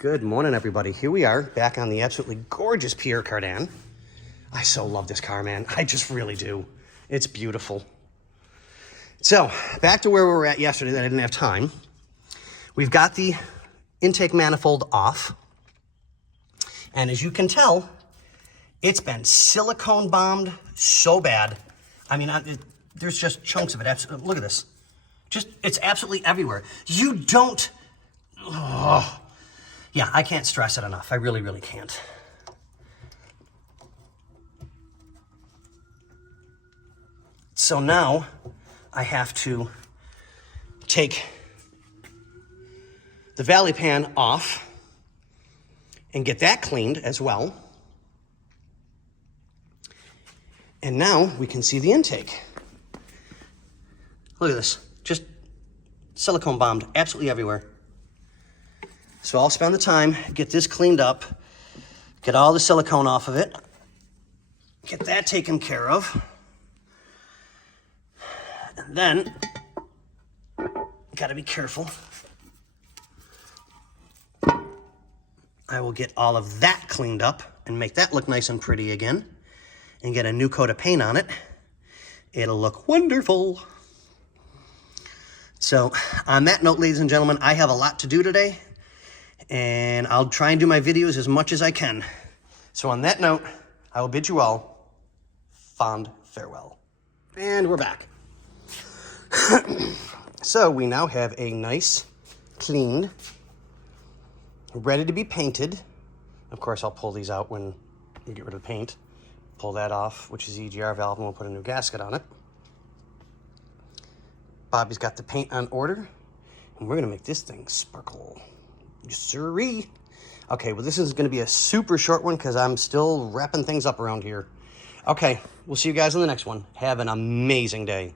Good morning, everybody. Here we are, back on the absolutely gorgeous Pierre Cardin. I so love this car, man. I just really do. It's beautiful. So, back to where we were at yesterday that I didn't have time. We've got the intake manifold off. And as you can tell, it's been silicone bombed so bad. I mean, there's just chunks of it. Look at this. It's absolutely everywhere. You don't... Oh. Yeah, I can't stress it enough. I really, really can't. So now I have to take the valley pan off and get that cleaned as well. And now we can see the intake. Look at this. Just silicone bombed absolutely everywhere. So I'll spend the time, get this cleaned up, get all the silicone off of it, get that taken care of. And then, gotta be careful. I will get all of that cleaned up and make that look nice and pretty again and get a new coat of paint on it. It'll look wonderful. So on that note, ladies and gentlemen, I have a lot to do today. And I'll try and do my videos as much as I can. So on that note, I will bid you all fond farewell. And we're back. So we now have a nice, clean, ready to be painted. Of course, I'll pull these out when we get rid of the paint. Pull that off, which is the EGR valve, and we'll put a new gasket on it. Bobby's got the paint on order, and we're gonna make this thing sparkle. Yes, sirree. Okay, well, this is going to be a super short one because I'm still wrapping things up around here. Okay, we'll see you guys in the next one. Have an amazing day.